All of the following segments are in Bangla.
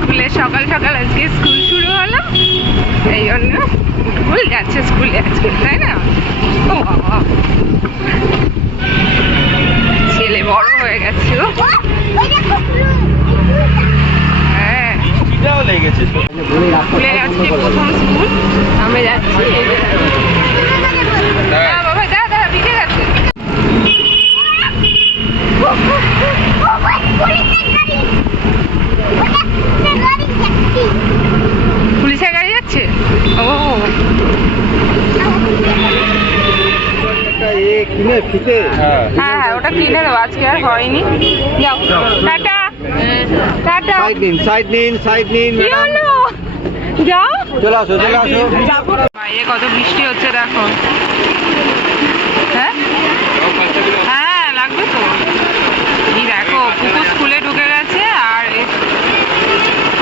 স্কুলে সকাল সকাল আজকে স্কুল শুরু হলো, এই জন্য স্কুল যাচ্ছে স্কুলে আজকে, তাই না? ও বাবা, ছেলে বড় হয়ে গেছে। হ্যাঁ, স্কুলে আজকে প্রথম স্কুল, আমি যাচ্ছি। বাবা দাদা ভিজে গেছে। পুলিশের গাড়ি যাচ্ছে। ও হ্যাঁ, ওটা কিনে দেবো, আজকে আর হয়নি। যাও, টাটা টাটা। সাইড নিন কি হলো? যাও, চলে আসো। বাইরে কত বৃষ্টি হচ্ছে দেখো। হ্যাঁ হ্যাঁ, লাগবে তো। এই দেখো, পুকুর স্কুলে ঢুকে গেছে আর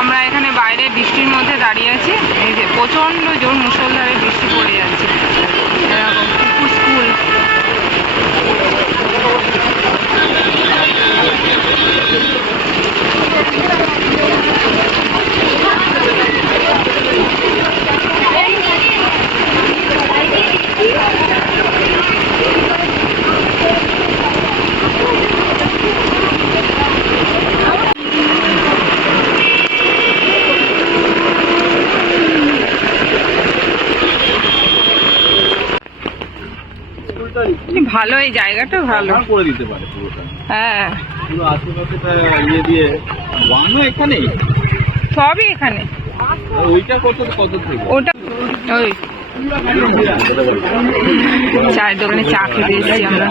আমরা এখানে বাইরে বৃষ্টির মধ্যে দাঁড়িয়ে আছি। এই যে প্রচন্ড জোর মুষলধারে বৃষ্টি পড়ে যাচ্ছে। এরকম পুকুর স্কুল। ভালো, এই জায়গাটা ভালো করে দিতে পারে পুরোটা। হ্যাঁ, পুরো আশেপাশেটা ইয়ে দিয়ে বাংলা এখানে সবই এখানে। ওইটা কত থেকে ওটা ওই চায়ের দোকানে চা খেতে এসেছি আমরা।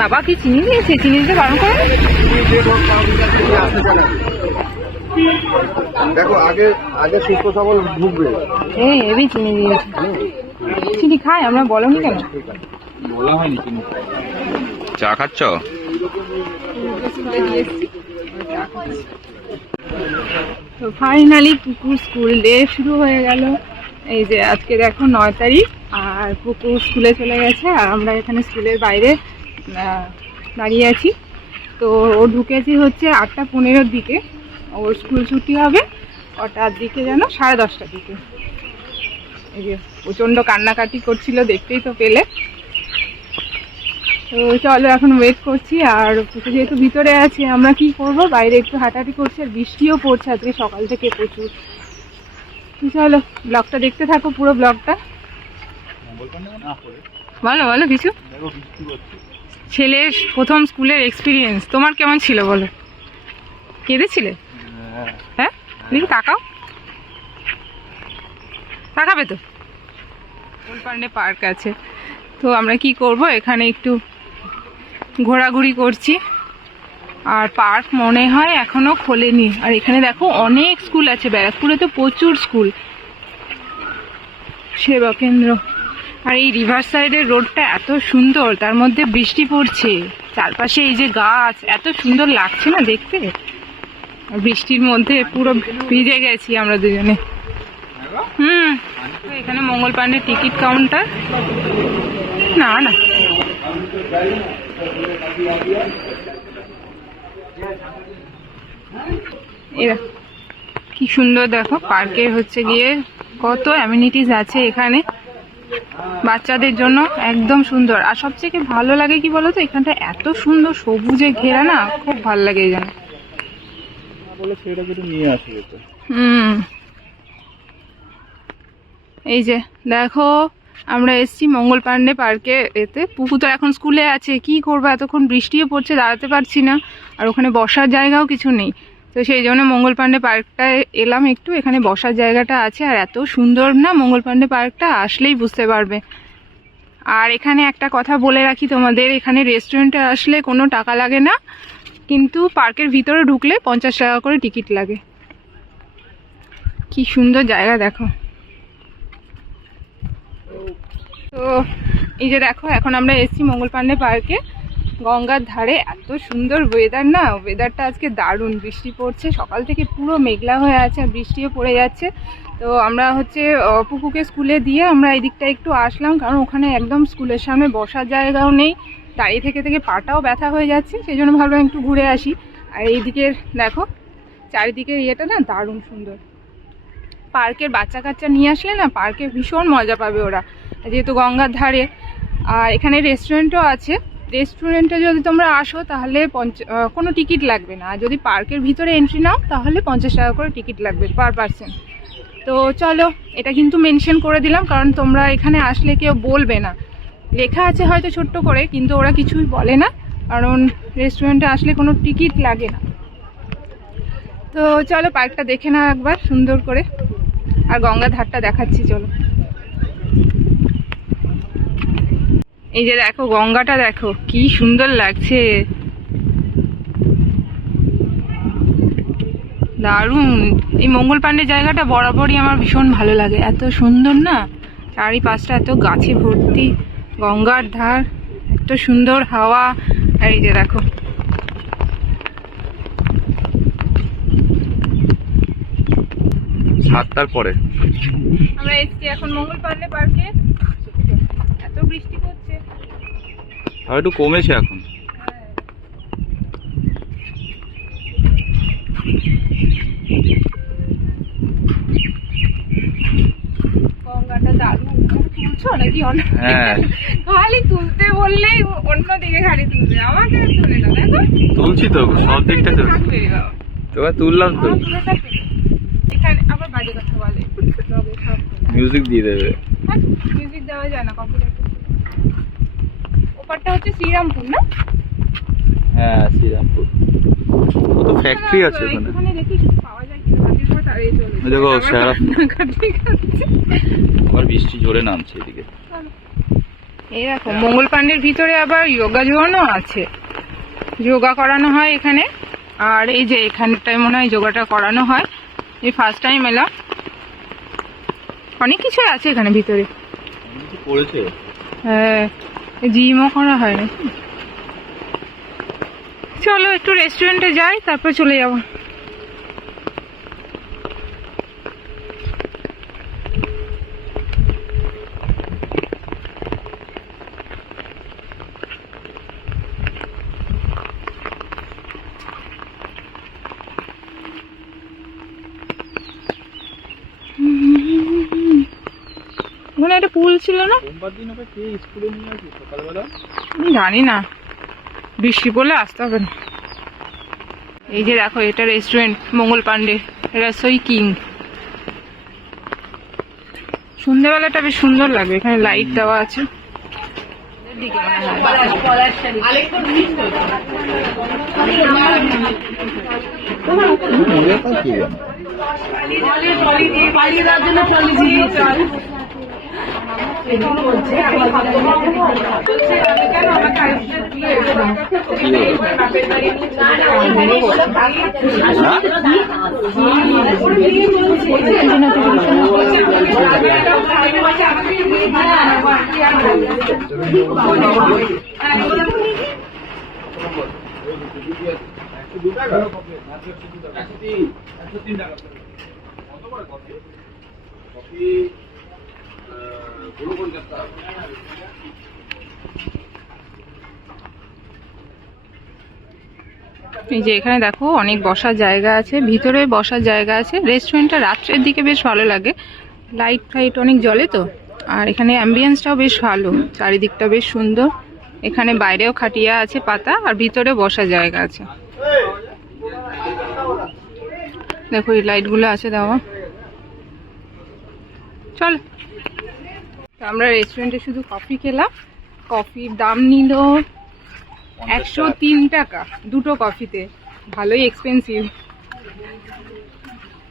বাবা কি চিনি দিয়েছে? চিনি দিতে বারণ করে। দেখো, আগে সুস্থ সবল ঢুকবে। এই হেভি চিনি দিয়েছে। চিনি খাই আমরা, বলনি কেন? বলা হয়নি। চা খাচ্ছ? তো ফাইনালি পুকুর স্কুল ডে শুরু হয়ে গেল। এই যে আজকে দেখো 9 তারিখ, আর পুকুর স্কুলে চলে গেছে আর আমরা এখানে স্কুলের বাইরে দাঁড়িয়ে আছি। তো ও ঢুকেছি হচ্ছে 8:15-র দিকে, ওর স্কুল ছুটি হবে কটার দিকে যেন, 10:30টার দিকে। এই যে প্রচণ্ড কান্নাকাটি করছিল, দেখতেই তো পেলে। তো চলো এখন ওয়েট করছি। আর যেহেতু ভিতরে আছি, আমরা কি করব, বাইরে একটু হাঁটাহাঁটি করছি আর বৃষ্টিও পড়ছে আজকে সকাল থেকে প্রচুর। চলো ব্লগটা দেখতে থাকো, পুরো ব্লগটা। বলো বলো কিছু। ছেলের প্রথম স্কুলের এক্সপিরিয়েন্স তোমার কেমন ছিল বলো? কেঁদেছিলে? হ্যাঁ, দেখি তাকাও, তাকাবে তো। মঙ্গলপান্ডে পার্ক আছে, তো আমরা কি করব, এখানে একটু ঘোরাঘুরি করছি। আর পার্ক মনে হয় এখনো খোলেনি। আর এখানে দেখো অনেক স্কুল আছে, ব্যারাকপুরে তো প্রচুর স্কুল, সেবা কেন্দ্র। আর এই রিভার সাইডের রোডটা এত সুন্দর, তার মধ্যে বৃষ্টি পড়ছে, চারপাশে এই যে গাছ, এত সুন্দর লাগছে না দেখতে। আর বৃষ্টির মধ্যে পুরো ভিজে গেছি আমরা দুজনে। এখানে মঙ্গলপান্ডে টিকিট কাউন্টার। না না, এরা কি সুন্দর দেখো, পার্কের হচ্ছে গিয়ে কত অ্যামিনিটিস আছে এখানে বাচ্চাদের জন্য, একদম সুন্দর। আর সবথেকে ভালো লাগে কি বলতো, এখানটা এত সুন্দর সবুজে ঘেরা না, খুব ভালো লাগে এই জন্য। এই যে দেখো, আমরা এসছি মঙ্গলপান্ডে পার্কে। এতে পুকু তো এখন স্কুলে আছে, কি করবো, এতক্ষণ বৃষ্টিও পড়ছে, দাঁড়াতে পারছি না, আর ওখানে বসার জায়গাও কিছু নেই। তো সেই জন্য মঙ্গলপান্ডে পার্কটায় এলাম একটু, এখানে বসার জায়গাটা আছে। আর এত সুন্দর না মঙ্গলপান্ডে পার্কটা, আসলেই বুঝতে পারবে। আর এখানে একটা কথা বলে রাখি তোমাদের, এখানে রেস্টুরেন্টে আসলে কোনো টাকা লাগে না, কিন্তু পার্কের ভিতরে ঢুকলে 50 টাকা করে টিকিট লাগে। কি সুন্দর জায়গা দেখো। তো এই যে দেখো এখন আমরা এসেছি মঙ্গল পান্ডে পার্কে, গঙ্গার ধারে। এত সুন্দর ওয়েদার না, ওয়েদারটা আজকে দারুণ। বৃষ্টি পড়ছে সকাল থেকে, পুরো মেঘলা হয়ে আছে, আর বৃষ্টিও পড়ে যাচ্ছে। তো আমরা হচ্ছে পুকুকে স্কুলে দিয়ে আমরা এই দিকটা একটু আসলাম, কারণ ওখানে একদম স্কুলের সামনে বসার জায়গাও নেই, দাঁড়িয়ে থেকে থেকে পাটাও ব্যথা হয়ে যাচ্ছে, সেই জন্য ভাবলাম একটু ঘুরে আসি। আর এইদিকের দেখো চারিদিকের ইয়েটা না দারুণ সুন্দর। পার্কের বাচ্চা কাচ্চা নিয়ে আসলে না পার্কে ভীষণ মজা পাবে ওরা, যেহেতু গঙ্গার ধারে। আর এখানে রেস্টুরেন্টও আছে, রেস্টুরেন্টে যদি তোমরা আসো তাহলে কোনো টিকিট লাগবে না, আর যদি পার্কের ভিতরে এন্ট্রি নাও তাহলে 50 টাকা করে টিকিট লাগবে পার পার্সন। তো চলো, এটা কিন্তু মেনশন করে দিলাম, কারণ তোমরা এখানে আসলে কেউ বলবে না, লেখা আছে হয়তো ছোট্ট করে, কিন্তু ওরা কিছুই বলে না, কারণ রেস্টুরেন্টে আসলে কোনো টিকিট লাগে না। তো চলো পার্কটা দেখে নাও একবার সুন্দর করে, আর গঙ্গার ধারটা দেখাচ্ছি চলো। এই যে দেখো গঙ্গাটা দেখো কি সুন্দর লাগছে, দারুণ। এই মঙ্গল পান্ডে জায়গাটা বরাবরই আমার ভীষণ ভালো লাগে, এত সুন্দর না, চারিপাশটা এত গাছে ভর্তি, গঙ্গার ধার, এত সুন্দর হাওয়া। আর এই যে দেখো সাতটার পরে আমরা এসছি এখন মঙ্গল পান্ডে পার্কে, এত বৃষ্টি পড়ছে। আর একটু কমেছে এখন। গঙ্গাটা দারুণ, তুলছো নাকি? হ্যাঁ খালি তুলতে বললেই অন্যদিকে খালি তুলবে, আমাকে আর তুলে না। দেখো তুলছি তো, সব দিকটা তুলছি, তোকে তুললাম তো। এখানে আবার বাজে কথা বলে, মিউজিক দিয়ে দেবে। মিউজিক দেওয়া যায় না, কপিরাইট। ওপারটা হচ্ছে শ্রীরামপুর না? হ্যাঁ শ্রীরামপুর, কত ফ্যাক্টরি আছে ওখানে। ওখানে দেখি কিছু পাওয়া যায় কিনা, বাকির পর তাড়িয়ে চলে যায়। দেখো আবার সারা কান্নাকাটি করছে। আবার বৃষ্টি জোরে নামছে এদিকে। এই দেখো মঙ্গল পান্ডের ভিতরে আবার যোগা জোনও আছে, যোগা করানো হয় এখানে। আর এই যে এখানটায় মনে হয় যোগাটা করানো হয়, এই ফার্স্ট টাইম এলাম। অনেক কিছু আছে এখানে ভিতরে, পড়েছে। হ্যাঁ জিমও করা হয় নাকি। চলো একটু রেস্টুরেন্টে যাই, তারপর চলে যাবো। ওখানে একটা পুল ছিল না? সোমবার দিন ওকে কে স্কুলে নিয়ে আসি সকালবেলা? আমি জানি না, বৃষ্টি পড়লে আসতে হবে না। এই যে দেখো এটা রেস্টুরেন্ট মঙ্গল পান্ডে রসোই কিং। সন্ধ্যেবেলাটা বেশ সুন্দর লাগবে, এখানে লাইট দেওয়া আছে। এই যে এখানে দেখো অনেক বসার জায়গা আছে, ভিতরে বসার জায়গা আছে। রেস্টুরেন্টটা রাত্রের দিকে বেশ ভালো লাগে, লাইট ফাইট অনেক জ্বলে তো। আর এখানে অ্যাম্বিয়েন্সটাও বেশ ভালো, চারিদিকটা বেশ সুন্দর। এখানে বাইরেও খাটিয়া আছে পাতা, আর ভিতরে বসার জায়গা আছে। দেখো এই লাইটগুলো আছে দেওয়া। চল, আমরা রেস্টুরেন্টে শুধু কফি খেলাম, কফির দাম নিল 103 টাকা দুটো কফিতে, ভালোই এক্সপেন্সিভ।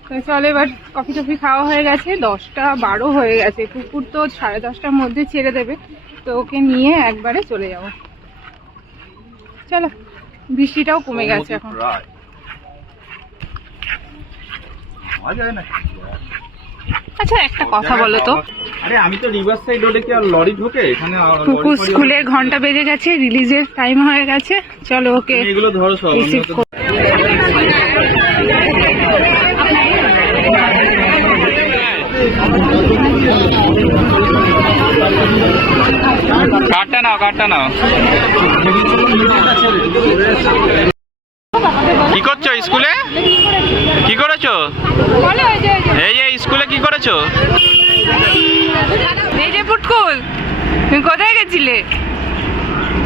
তো চলো এবার কফি টফি খাওয়া হয়ে গেছে, 10টা 12 হয়ে গেছে। কুকুর তো 10:30টার মধ্যে ছেড়ে দেবে, তো ওকে নিয়ে একবারে চলে যাব। চলো, বৃষ্টিটাও কমে গেছে এখন। যায় না। আচ্ছা একটা কথা বলো তো, আরে আমি তো রিভার সাইড রোডে কি আর লরি ঢোকে এখানে? পুকু স্কুলের ঘন্টা বেজে গেছে, রিলিজের টাইম হয়ে গেছে, চলো ওকে এগুলো ধরো সব রিসিভ কর। কাটটা নাও, কাটটা নাও। কি করছো স্কুলে? কি করেছো? এই যে স্কুলে কি করেছো? এই যে পুটকুল, তুমি কোথায় গেছিলে?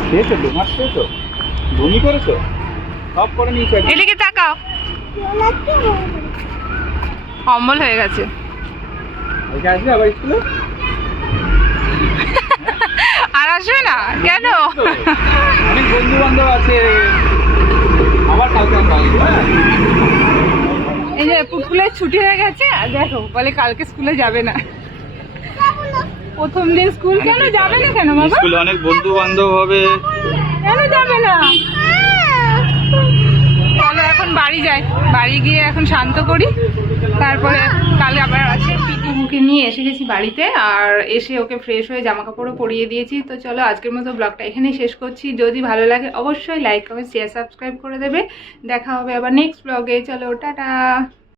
খেয়েছো তো, মাছ খেয়েছো, বমি করেছো, সব করে নিয়েছো। এদিকে তাকাও, অম্বল হয়ে গেছে। আসবে আবার স্কুলে? আর আসবে না কেন? অনেক বন্ধু বান্ধব আছে, আবার কালকে আমরা আসবো। এই যে পুটকুলের ছুটি হয়ে গেছে, আর দেখো বলে কালকে স্কুলে যাবে না। প্রথম দিন স্কুল, কেন যাবে না কেন বাবা? স্কুলে অনেক বন্ধু বান্ধব হবে। কেন যাবে না? চলো এখন বাড়ি যাই, বাড়ি গিয়ে এখন শান্ত করি, তারপরে কাল আবার আছে। পিকুকে নিয়ে এসে গেছি বাড়িতে, আর এসে ওকে ফ্রেশ হয়ে জামা কাপড়ও পরিয়ে দিয়েছি। তো চলো আজকের মতো ব্লগটা এখানেই শেষ করছি। যদি ভালো লাগে অবশ্যই লাইক কমেন্ট শেয়ার সাবস্ক্রাইব করে দেবে। দেখা হবে আবার নেক্সট ব্লগে। চলো টাটা।